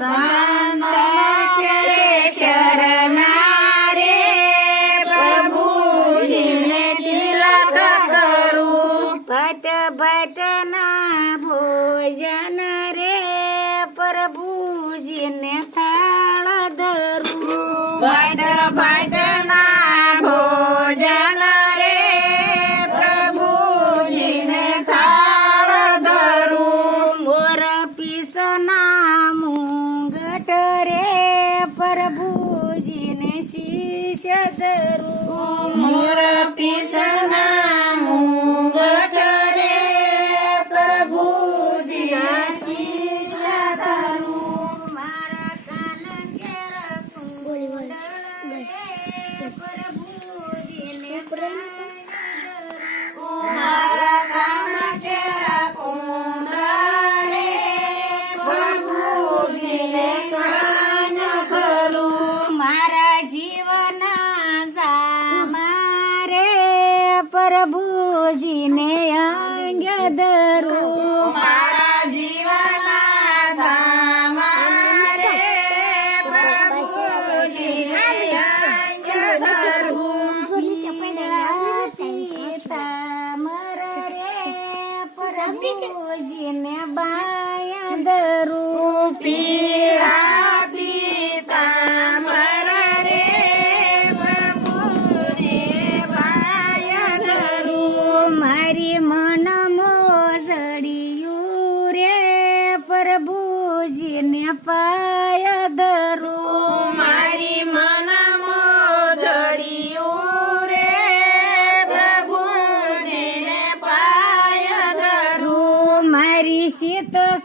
शान्तरण प्रभु तु भट भटना भोजन रे प्रभुज नेथा दरु भट Sí, por Ambil sini. Oh, Zinnya, bang.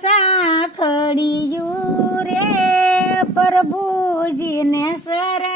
साखड़ी you रे प्रभु जी ने सरा